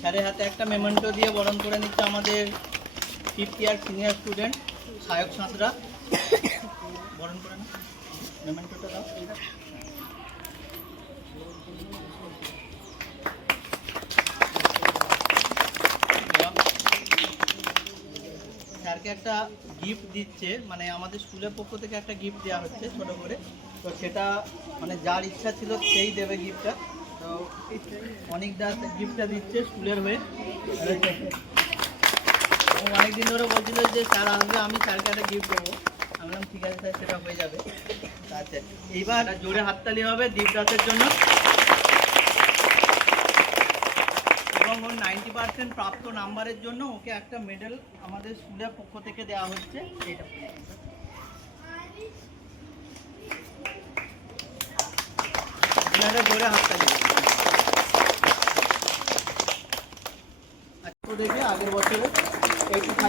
স্যারের হাতে একটা মেমেন্টো দিয়ে বরণ করে নিচ্ছে আমাদের 5th year senior student Sayak Santra. বরণ করে না, মেমেন্টোটা দাও। স্যারকে একটা গিফট দিচ্ছে, মানে আমাদের স্কুলের পক্ষ থেকে একটা গিফট দেওয়া হচ্ছে ছোট করে। তো সেটা মানে যার ইচ্ছা ছিল সেই দেবে গিফটটা। তো অনেক দা গিফটটা দিচ্ছে স্কুলের হয়ে। অনেকদিন ধরে বলছিল যে স্যার আসবে, আমি স্যারকে একটা গিফট দেবো। আমি বললাম ঠিক আছে স্যার, সেটা হয়ে যাবে। আচ্ছা, এইবার জোরে হাততালি হবে দীপদাসের জন্য। এবং ওর 90% প্রাপ্ত নাম্বারের জন্য ওকে একটা মেডেল আমাদের স্কুলের পক্ষ থেকে দেওয়া হচ্ছে। এটা জোরে হাততালি দেখে আগের বছরে 85